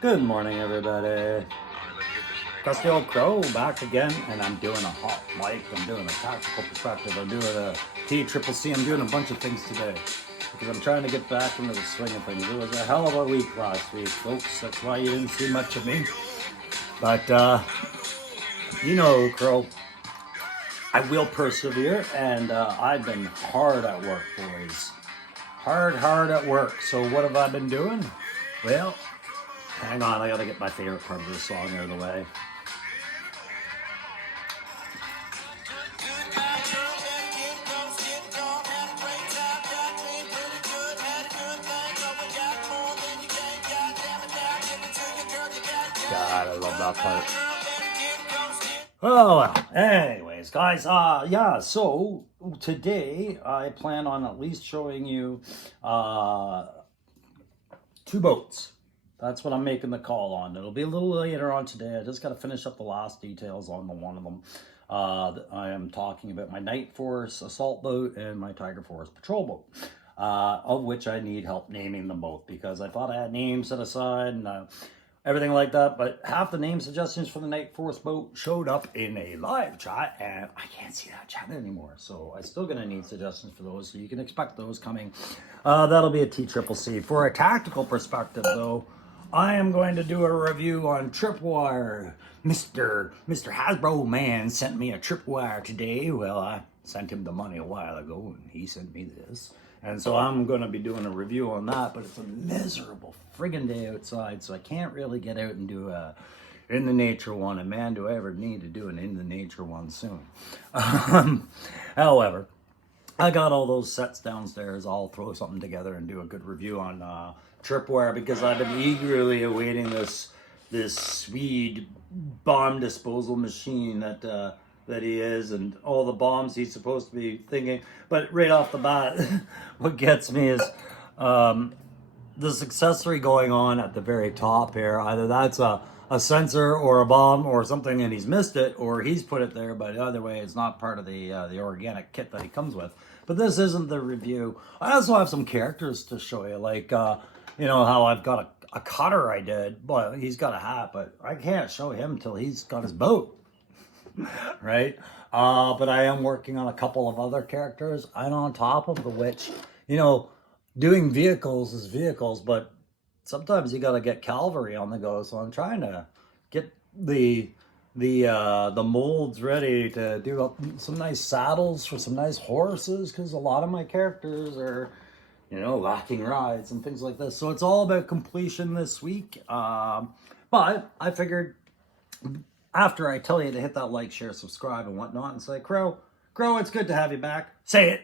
Good morning, everybody. Crusty Old Crow back again, and I'm doing a hot mic. I'm doing a tactical perspective. I'm doing a T-Triple-C. I'm doing a bunch of things today because I'm trying to get back into the swing of things. It was a hell of a week last week, folks. That's why you didn't see much of me. But, Crow, I will persevere, and I've been hard at work, boys. Hard at work. So what have I been doing? Well, hang on, I gotta get my favorite part of this song out of the way. God, I love that part. Oh, well, anyways, guys, so today I plan on at least showing you two boats. That's what I'm making the call on. It'll be a little later on today. I just got to finish up the last details on the one of them. I am talking about my Night Force assault boat and my Tiger Force patrol boat, of which I need help naming them both because I thought I had names set aside and everything like that. But half the name suggestions for the Night Force boat showed up in a live chat and I can't see that chat anymore. So I'm still going to need suggestions for those. So you can expect those coming. That'll be a T-Triple-C. For a tactical perspective, though, I am going to do a review on Tripwire. Mr. Hasbro man sent me a Tripwire today. Well, I sent him the money a while ago, and he sent me this. And so I'm going to be doing a review on that, but it's a miserable friggin' day outside, so I can't really get out and do a in the nature one. And man, do I ever need to do an in the nature one soon. However, I got all those sets downstairs. I'll throw something together and do a good review on Tripwire because I've been eagerly awaiting this Swede bomb disposal machine that he is and all the bombs he's supposed to be thinking. But right off the bat, what gets me is this accessory going on at the very top here. Either that's a sensor or a bomb or something and he's missed it, or he's put it there, but either way it's not part of the organic kit that he comes with. But this isn't the review. I also have some characters to show you, like how I've got a cutter I did. Well, he's got a hat, but I can't show him till he's got his boat. Right? But I am working on a couple of other characters, and on top of the which, doing vehicles is vehicles, but sometimes you got to get cavalry on the go. So I'm trying to get the molds ready to do some nice saddles for some nice horses, because a lot of my characters are lacking rides and things like this. So it's all about completion this week. But I figured after I tell you to hit that like, share, subscribe, and whatnot, and say, Crow, it's good to have you back. Say it.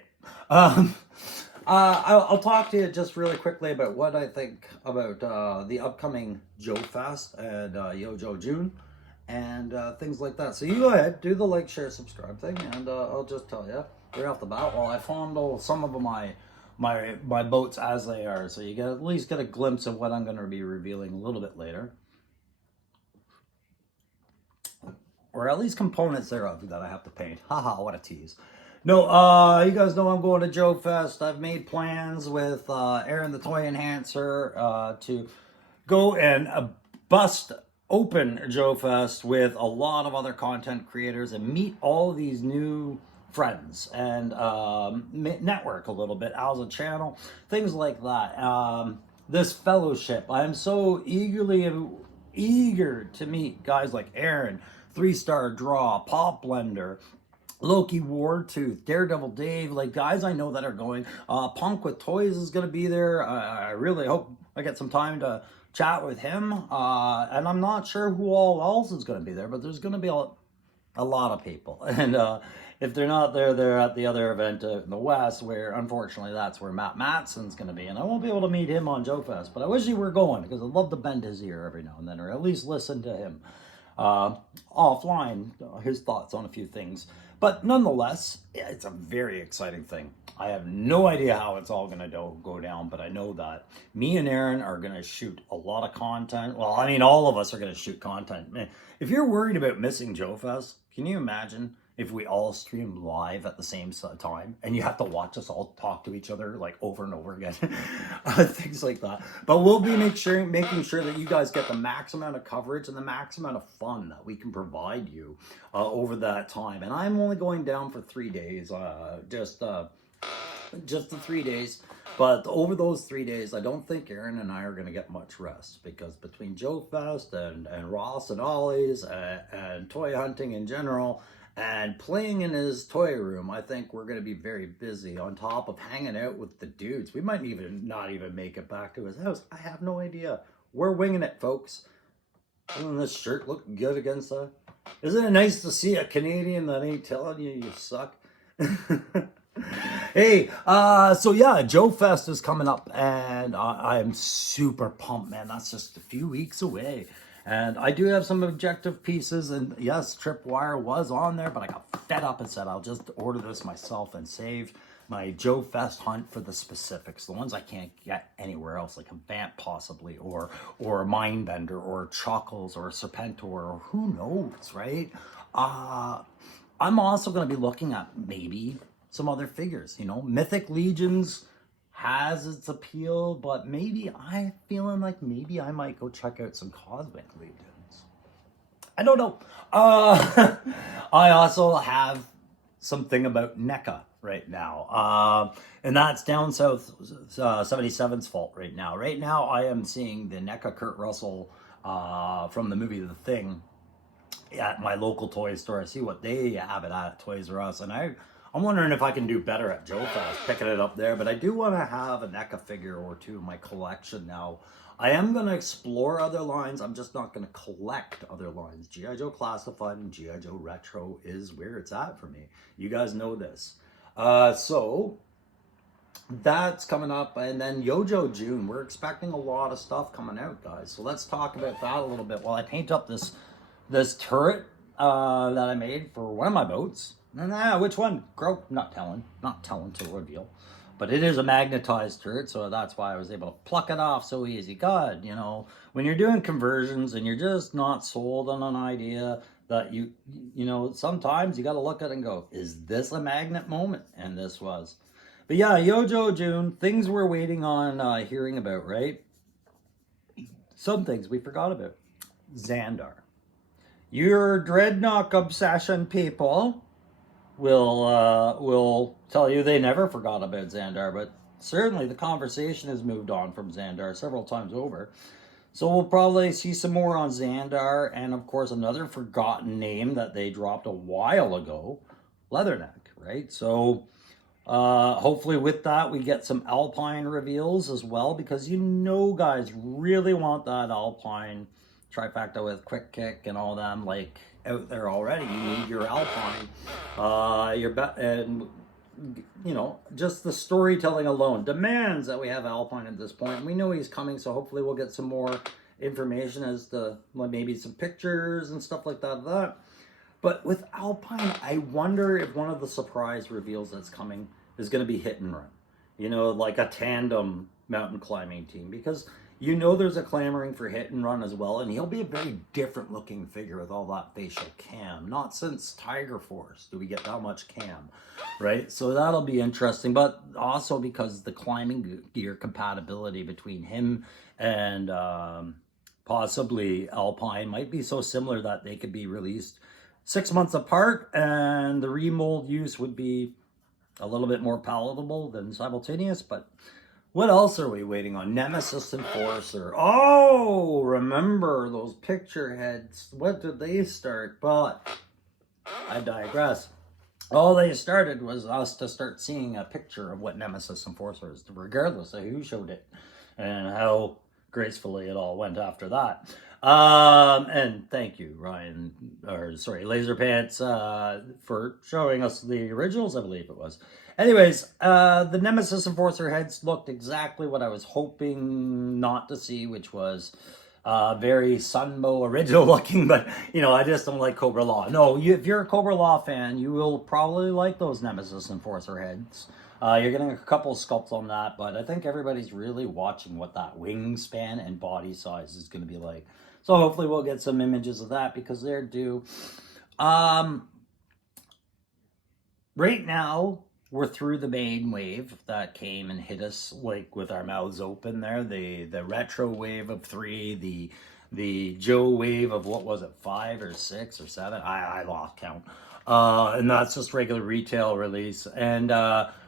I'll talk to you just really quickly about what I think about the upcoming Joe Fest and Yojo June and things like that. So you go ahead, do the like, share, subscribe thing, and I'll just tell you right off the bat while I fondle some of my boats as they are, so you at least get a glimpse of what I'm going to be revealing a little bit later. Or at least components thereof that I have to paint. Haha, what a tease. No, you guys know I'm going to Joe Fest. I've made plans with Aaron the Toy Enhancer to go and bust open Joe Fest with a lot of other content creators and meet all of these new friends and network a little bit as a channel, things like that. This fellowship, I'm so eager to meet guys like Aaron, 3-Star Draw, Pop Blender, Loki Wartooth, Daredevil Dave, like guys I know that are going. Punk with Toys is going to be there. I really hope I get some time to chat with him. And I'm not sure who all else is going to be there, but there's going to be a lot of people. And if they're not there, they're at the other event in the West, where unfortunately that's where Matt Matson's going to be. And I won't be able to meet him on Joe Fest, but I wish he were going because I'd love to bend his ear every now and then, or at least listen to him offline, his thoughts on a few things. But nonetheless, it's a very exciting thing. I have no idea how it's all going to go down, but I know that me and Aaron are going to shoot a lot of content. Well, I mean, all of us are going to shoot content. Man, if you're worried about missing Joe Fest, can you imagine if we all stream live at the same time, and you have to watch us all talk to each other like over and over again, things like that. But we'll be making sure that you guys get the max amount of coverage and the max amount of fun that we can provide you over that time. And I'm only going down for 3 days, just the 3 days. But over those 3 days, I don't think Aaron and I are going to get much rest, because between Joe Fest and Ross and Ollie's and toy hunting in general and playing in his toy room, I think we're going to be very busy, on top of hanging out with the dudes. We might not even make it back to his house. I have no idea. We're winging it, folks. Doesn't this shirt look good against that? Isn't it nice to see a Canadian that ain't telling you you suck? Hey, so yeah, Joe Fest is coming up, and I'm super pumped, man. That's just a few weeks away. And I do have some objective pieces, and yes, Tripwire was on there, but I got fed up and said I'll just order this myself and save my Joe Fest hunt for the specifics, the ones I can't get anywhere else, like a Vamp possibly, or a Mindbender, or Chuckles, or a Serpentor, or who knows, right? I'm also going to be looking at maybe some other figures, you know. Mythic Legions has its appeal, but maybe I'm feeling like maybe I might go check out some Cosmic Legions. I don't know. I also have something about NECA right now, and that's down south 77's fault right now. Right now I am seeing the NECA Kurt Russell from the movie The Thing at my local toy store. I see what they have it at Toys R Us, and I'm wondering if I can do better at Joe Fest, picking it up there. But I do want to have a NECA figure or two in my collection now. I am going to explore other lines. I'm just not going to collect other lines. G.I. Joe Classified and G.I. Joe Retro is where it's at for me. You guys know this. So that's coming up. And then Yojo June. We're expecting a lot of stuff coming out, guys. So let's talk about that a little bit while I paint up this turret that I made for one of my boats. Which one? Crow? Not telling to reveal. But it is a magnetized turret, so that's why I was able to pluck it off so easy. God, you know, when you're doing conversions and you're just not sold on an idea, that you know, sometimes you got to look at it and go, is this a magnet moment? And this was. But yeah, Yojo June, things we're waiting on hearing about, right? Some things we forgot about. Xandar. Your Dreadnought obsession people will tell you they never forgot about Xandar, but certainly the conversation has moved on from Xandar several times over. So we'll probably see some more on Xandar, and of course another forgotten name that they dropped a while ago, Leatherneck, right? So hopefully with that we get some Alpine reveals as well, because you know guys really want that Alpine trifecta with Quick Kick and all them like out there already. You need your Alpine, and you know, just the storytelling alone demands that we have Alpine at this point. And we know he's coming, so hopefully we'll get some more information as to maybe some pictures and stuff like that. But with Alpine, I wonder if one of the surprise reveals that's coming is going to be Hit and Run. You know, like a tandem mountain climbing team, because you know there's a clamoring for Hit and Run as well, and he'll be a very different looking figure with all that facial cam. Not since Tiger Force do we get that much cam, right? So that'll be interesting, but also because the climbing gear compatibility between him and possibly Alpine might be so similar that they could be released 6 months apart, and the remold use would be a little bit more palatable than simultaneous. But what else are we waiting on? Nemesis Enforcer. Oh, remember those picture heads. What did they start? But I digress. All they started was us to start seeing a picture of what Nemesis Enforcer is, regardless of who showed it and how gracefully it all went after that. And thank you, Laser Pants, for showing us the originals, I believe it was. Anyways, the Nemesis Enforcer heads looked exactly what I was hoping not to see, which was very Sunbow original looking, but, you know, I just don't like Cobra Law. No, if you're a Cobra Law fan, you will probably like those Nemesis Enforcer heads. You're getting a couple of sculpts on that, but I think everybody's really watching what that wingspan and body size is going to be like. So hopefully we'll get some images of that, because they're due. right now, we're through the main wave that came and hit us like with our mouths open there. The retro wave of 3, the Joe wave of what was it, 5 or 6 or 7? I lost count. And that's just regular retail release. And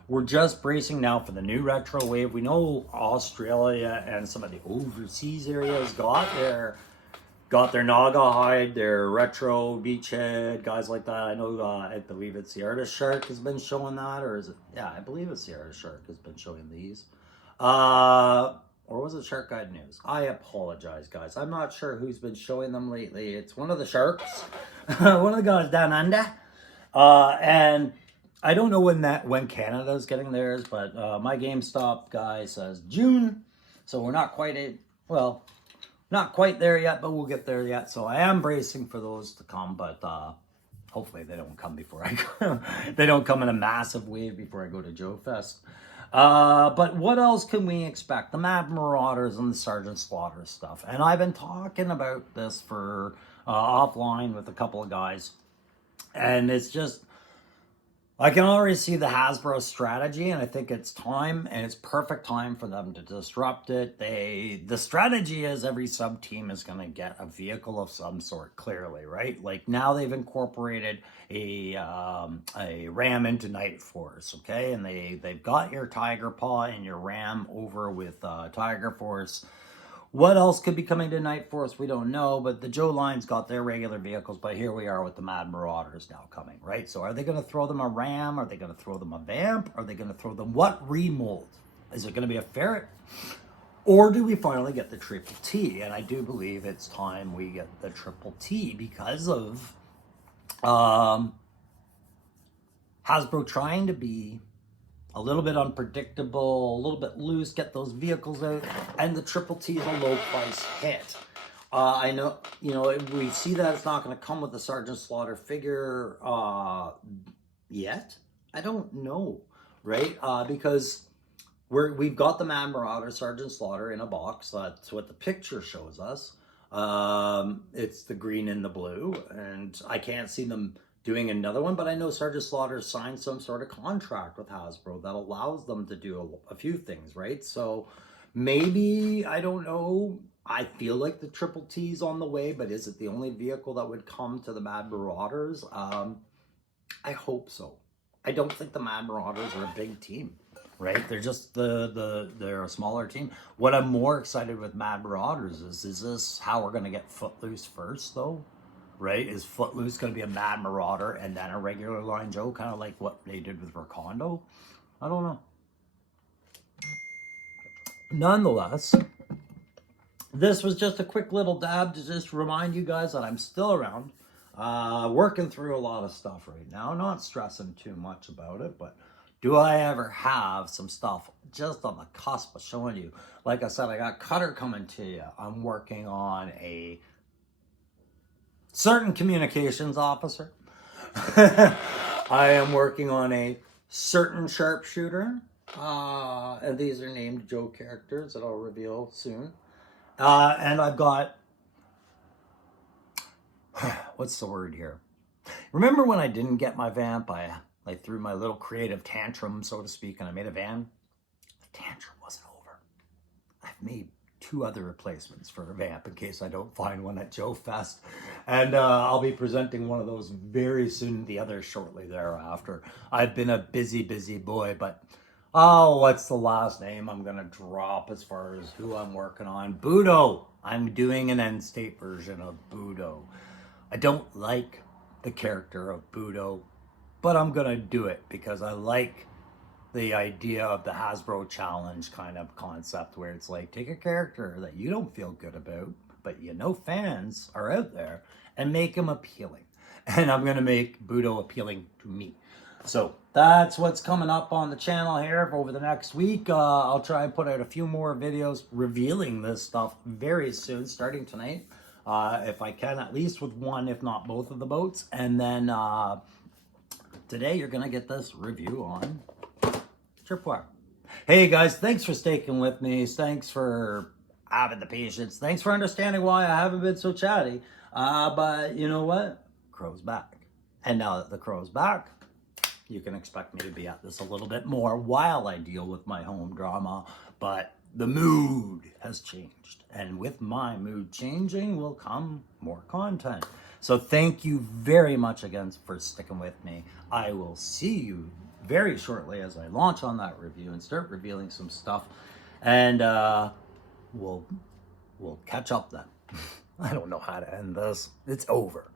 we're just bracing now for the new retro wave. We know Australia and some of the overseas areas got their Naga hide, their retro beachhead, guys like that. I know, I believe it's the Artist Shark has been showing that, or is it? Yeah, I believe it's the Artist Shark has been showing these. Or was it Shark Guide News? I apologize, guys. I'm not sure who's been showing them lately. It's one of the sharks, one of the guys down under. And I don't know when Canada's getting theirs, but my GameStop guy says June, so we're not quite not quite there yet, but we'll get there yet. So I am bracing for those to come, but hopefully they don't come before I go. They don't come in a massive wave before I go to Joe Fest. But what else can we expect? The Mad Marauders and the Sergeant Slaughter stuff. And I've been talking about this for offline with a couple of guys. And it's just, I can already see the Hasbro strategy, and I think it's time, and it's perfect time for them to disrupt it. The strategy is every sub team is going to get a vehicle of some sort, clearly, right? Like now they've incorporated a Ram into Night Force, okay? And they've got your Tiger Paw and your Ram over with Tiger Force. What else could be coming to Night Force? We don't know, but the Joe line's got their regular vehicles, but here we are with the Mad Marauders now coming, right? So are they going to throw them a Ram? Are they going to throw them a Vamp? Are they going to throw them what remold? Is it going to be a Ferret? Or do we finally get the Triple T? And I do believe it's time we get the Triple T because of Hasbro trying to be a little bit unpredictable, a little bit loose, get those vehicles out, and the Triple T is a low price hit. I know, we see that it's not going to come with the Sergeant Slaughter figure yet. I don't know, right? Because we've got the Mad Marauder Sergeant Slaughter in a box. That's what the picture shows us. It's the green and the blue, and I can't see them doing another one, but I know Sergeant Slaughter signed some sort of contract with Hasbro that allows them to do a few things, right? So maybe, I don't know, I feel like the Triple T's on the way, but is it the only vehicle that would come to the Mad Marauders? I hope so. I don't think the Mad Marauders are a big team, right? They're just they're a smaller team. What I'm more excited with Mad Marauders is this how we're going to get Footloose first, though? Right? Is Footloose going to be a Mad Marauder and then a regular line Joe, kind of like what they did with Rakondo? I don't know. Nonetheless, this was just a quick little dab to just remind you guys that I'm still around, working through a lot of stuff right now, not stressing too much about it, but do I ever have some stuff just on the cusp of showing you? Like I said, I got Cutter coming to you. I'm working on a certain communications officer. I am working on a certain sharpshooter. And these are named Joe characters that I'll reveal soon. And I've got, what's the word here? Remember when I didn't get my Vamp? I threw my little creative tantrum, so to speak, and I made a Van. The tantrum wasn't over. I've made 2 other replacements for a Vamp in case I don't find one at Joe Fest. And I'll be presenting one of those very soon, the other shortly thereafter. I've been a busy boy, but what's the last name I'm going to drop as far as who I'm working on? Budo. I'm doing an end state version of Budo. I don't like the character of Budo, but I'm going to do it because I like the idea of the Hasbro challenge kind of concept where it's like, take a character that you don't feel good about, but fans are out there, and make them appealing. And I'm going to make Budo appealing to me. So that's what's coming up on the channel here over the next week. I'll try and put out a few more videos revealing this stuff very soon, starting tonight. If I can, at least with one, if not both of the boats. And then today you're going to get this review on Tripwire. Hey guys, thanks for sticking with me. Thanks for having the patience. Thanks for understanding why I haven't been so chatty. But you know what? Crow's back. And now that the Crow's back, you can expect me to be at this a little bit more while I deal with my home drama, but the mood has changed. And with my mood changing will come more content. So thank you very much again for sticking with me. I will see you very shortly as I launch on that review and start revealing some stuff. And we'll catch up then. I don't know how to end this. It's over.